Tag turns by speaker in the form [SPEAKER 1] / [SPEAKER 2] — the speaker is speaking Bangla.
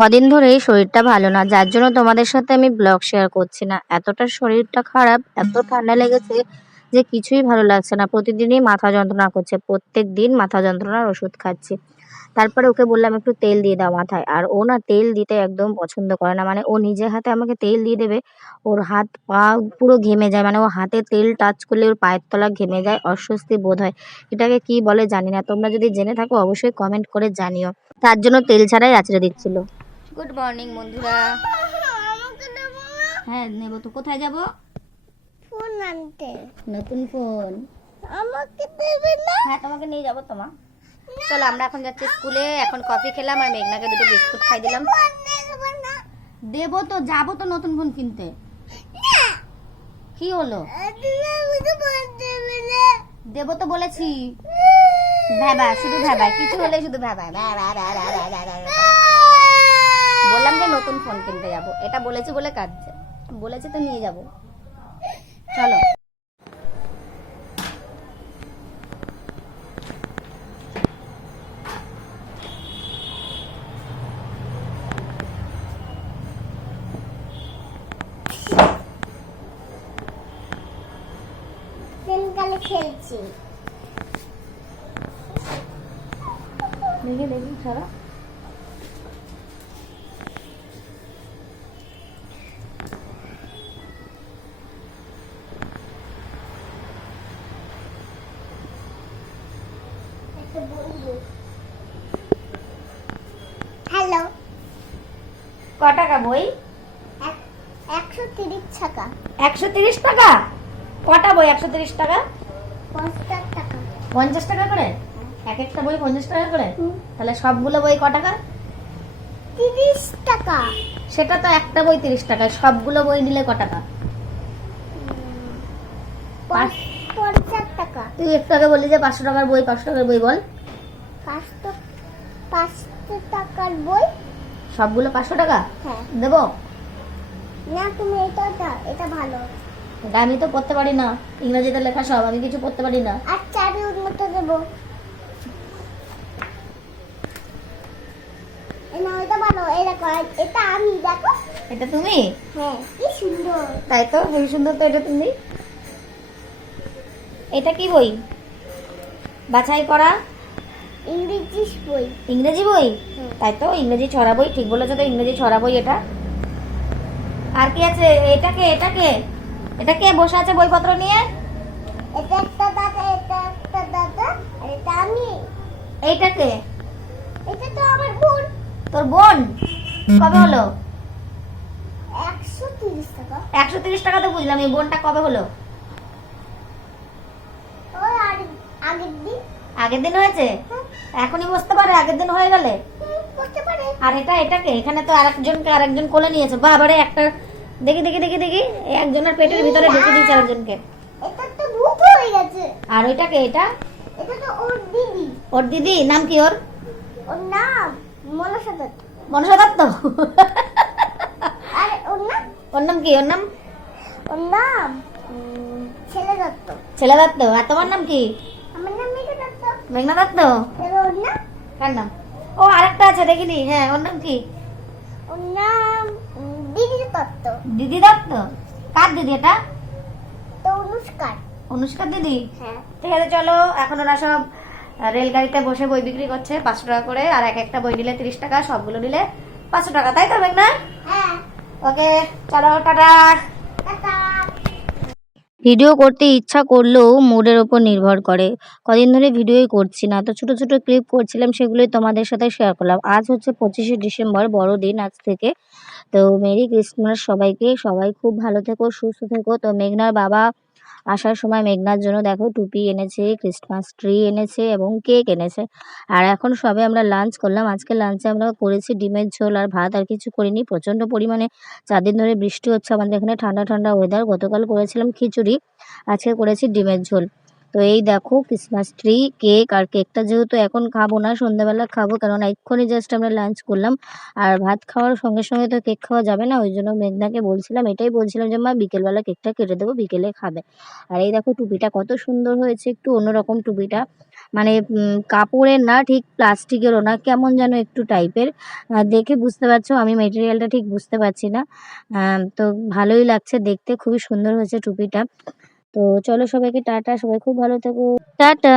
[SPEAKER 1] কদিন ধরেই শরীরটা ভালো না, যার জন্য তোমাদের সাথে আমি ব্লগ শেয়ার করছি না। এতটা শরীরটা খারাপ, এত ঠান্ডা লেগেছে যে কিছুই ভালো লাগছে না। প্রতিদিনই মাথা যন্ত্রণা করছে প্রত্যেক দিন মাথা যন্ত্রণার ওষুধ খাচ্ছি। তারপরে ওকে বললাম, একটু তেল দিয়ে দাও মাথায়। আর ও না তেল দিতে একদম পছন্দ করে না। মানে ও নিজে হাতে আমাকে তেল দিয়ে দেবে, ওর হাত পা পুরো ঘেমে যায়। মানে ও হাতে তেল টাচ করলে ওর পায়ের তলা ঘেমে যায়, অস্বস্তি বোধ হয়। এটাকে কি বলে জানি না। তোমরা যদি জেনে থাকো, অবশ্যই কমেন্ট করে জানিও। তার জন্য তেল ছাড়াই আছড়ে দিচ্ছিল। গুড মর্নিং বন্ধুরা। হ্যাঁ নেব তো। কোথায় যাব?
[SPEAKER 2] ফোন আনতে।
[SPEAKER 1] নতুন ফোন।
[SPEAKER 2] আমাকে দেবে না?
[SPEAKER 1] হ্যাঁ তোমাকে নিয়ে যাব তোমা চলো আমরা এখন যাচ্ছি স্কুলে। এখন কফি খেলাম আর মেঘনাকে দুটো বিস্কুট খাই দিলাম।
[SPEAKER 2] দেবে
[SPEAKER 1] তো যাব তো নতুন ফোন কিনতে। কি হলো?
[SPEAKER 2] দেবে
[SPEAKER 1] তো বলেছি। ভ্যাবা শুধু ভ্যাবা কিছু হলে শুধু ভ্যাবা ভ্যা, ভ্যা, ভ্যা, বললাম যে নতুন ফোন কিনতে যাব। এটা বলেছি বলে কাঁদছে। বলেছি তো নিয়ে যাব। চলো।
[SPEAKER 2] খেলছি।
[SPEAKER 1] দেখি দেখি সারা
[SPEAKER 2] হ্যালো।
[SPEAKER 1] ক টাকা বই?
[SPEAKER 2] একশো তিরিশ টাকা।
[SPEAKER 1] একশো তিরিশ টাকা? কটা বই? একশো তিরিশ টাকা?
[SPEAKER 2] পঞ্চাশ টাকা।
[SPEAKER 1] পঞ্চাশ টাকা করে? এক একটা বই পঞ্চাশ টাকা করে? তাহলে সবগুলো বই ক টাকা?
[SPEAKER 2] তিরিশ টাকা।
[SPEAKER 1] সেটা তো একটা বই তিরিশ টাকা সবগুলো বই নিলে ক টাকা?
[SPEAKER 2] পঞ্চাশ টাকা।
[SPEAKER 1] তুই একটু আগে বললি যে পাঁচশো টাকার বই পাঁচশো টাকার বই বল।
[SPEAKER 2] পাঁচশো পাঁচশো টাকার বই?
[SPEAKER 1] সবগুলো পাঁচশো টাকা?
[SPEAKER 2] হ্যাঁ।
[SPEAKER 1] দেবো?
[SPEAKER 2] না তুমি এটা দাও এটা ভালো।
[SPEAKER 1] এটা আমি তো পড়তে পারি না। ইংরেজিতে লেখা সব আমি কিছু পড়তে পারি না।
[SPEAKER 2] আর চাবি উন্নত দেবো। এটা ভালো দেখো এটা আমি দেখো।
[SPEAKER 1] এটা তুমি?
[SPEAKER 2] হ্যাঁ কি সুন্দর।
[SPEAKER 1] তাই তো হেবি সুন্দর তো এটা তুমি? এটা কি বই? বাছাই করা?
[SPEAKER 2] ইংরেজি বই।
[SPEAKER 1] ইংরেজি বই? তাই তো ইংরেজি ছড়া বই ঠিক বলেছ তো ইংরেজি ছড়া বই এটা। আর কি আছে? এটাকে এটাকে এটা কে? এটা কে বসে আছে বইপত্র নিয়ে?
[SPEAKER 2] এটা একটা দাদা এটা একটা দাদা আর এটা আমি।
[SPEAKER 1] এটা কে?
[SPEAKER 2] এটা তো আমার বোন।
[SPEAKER 1] তোর বোন? কবে হলো?
[SPEAKER 2] একশো তিরিশ টাকা।
[SPEAKER 1] একশো তিরিশ টাকা তো বুঝলাম এই বোনটা কবে হলো
[SPEAKER 2] ওই আর আগের দিন?
[SPEAKER 1] হয়েছে? এখনই বসতে পারে আগের দিন হয়ে গেলে। আর এটা এটাকে এখানে তো আরেকজনকে আরেকজন কোলে নিয়েছে। বাবারে একটা দেখি দেখি দেখি দেখি একজনের পেটের ভিতরে ঢুকে দিয়েছে আরেকজনকে।
[SPEAKER 2] এটা তো ভূত হয়ে গেছে।
[SPEAKER 1] আর ওইটাকে এটা?
[SPEAKER 2] এটা তো ওর দিদি।
[SPEAKER 1] ওর দিদি নাম কি ওর?
[SPEAKER 2] ওর নাম মনসা দত্ত।
[SPEAKER 1] মনসা দত্ত?
[SPEAKER 2] আর ওর নাম?
[SPEAKER 1] ওর নাম কি? ওর নাম?
[SPEAKER 2] ওর নাম ছেলে দত্ত।
[SPEAKER 1] ছেলে দত্ত। আর তোমার নাম কি
[SPEAKER 2] আমার নাম মেঘা দত্ত
[SPEAKER 1] মেঘনা দত্ত কার নাম? ও আরেকটা আছে দেখিনি হ্যাঁ ওর নাম কি?
[SPEAKER 2] ওর নাম দিদি দত্ত।
[SPEAKER 1] দিদি দত্ত? কার দিদি এটা?
[SPEAKER 2] তো অনুষ্কার।
[SPEAKER 1] অনুষ্কা দিদি?
[SPEAKER 2] হ্যাঁ।
[SPEAKER 1] ঠিক আছে চলো এখন ওরা সব রেলগাড়িতে বসে বই বিক্রি করছে পাঁচশো টাকা করে আর এক একটা বই নিলে তিরিশ টাকা সবগুলো নিলে পাঁচশো টাকা। তাই তো মেঘনা
[SPEAKER 2] হ্যাঁ।
[SPEAKER 1] ওকে চলো টাটা।
[SPEAKER 2] টাটা।
[SPEAKER 1] ভিডিও করতে ইচ্ছা করলেও মুডের ওপর নির্ভর করে। কদিন ধরে ভিডিওই করছি না, তো ছোট ছোট ক্লিপ করছিলাম, সেগুলোই তোমাদের সাথে শেয়ার করলাম। আজ হচ্ছে পঁচিশে ডিসেম্বর, বড়দিন আজ থেকে। তো মেরি ক্রিসমাস সবাইকে, সবাই খুব ভালো থেকো, সুস্থ থেকো। তো মেঘনার বাবা আসার সময় মেঘনার জন্য দেখো টুপি এনেছে ক্রিসমাস ট্রি এনেছে এবং কেক এনেছে। আর এখন সবে আমরা লাঞ্চ করলাম। আজকে লাঞ্চে আমরা করেছি ডিমের ঝোল আর ভাত আর কিছু করিনি। প্রচণ্ড পরিমাণে চার দিন ধরে বৃষ্টি হচ্ছে। আমাদের এখানে ঠান্ডা ঠান্ডা ওয়েদার গতকাল করেছিলাম খিচুড়ি। আজকে করেছি ডিমের ঝোল। তো এই দেখো ক্রিসমাস ট্রি কেক আর কেকটা যেহেতু এখন খাব না, সন্ধ্যাবেলা খাব কারণ এক্ষুনি জাস্ট আমরা লাঞ্চ করলাম। আর ভাত খাওয়ার সঙ্গে সঙ্গে তো কেক খাওয়া যাবে না, ওই জন্য মেঘনাকে বলছিলাম, এটাই বলছিলাম যে, মা, বিকেলবেলা কেকটা কেটে দেবো, বিকেলে খাবে। আর এই দেখো টুপিটা কত সুন্দর হয়েছে, একটু অন্যরকম টুপিটা। মানে কাপড়ের না ঠিক প্লাস্টিকেরও না, কেমন যেন একটু টাইপের। দেখে বুঝতে পারছ, আমি মেটেরিয়ালটা ঠিক বুঝতে পারছি না। তো ভালোই লাগছে, দেখতে খুবই সুন্দর হয়েছে টুপিটা। তো চলো সবাইকে টাটা সবাই খুব ভালো থেকো। টাটা।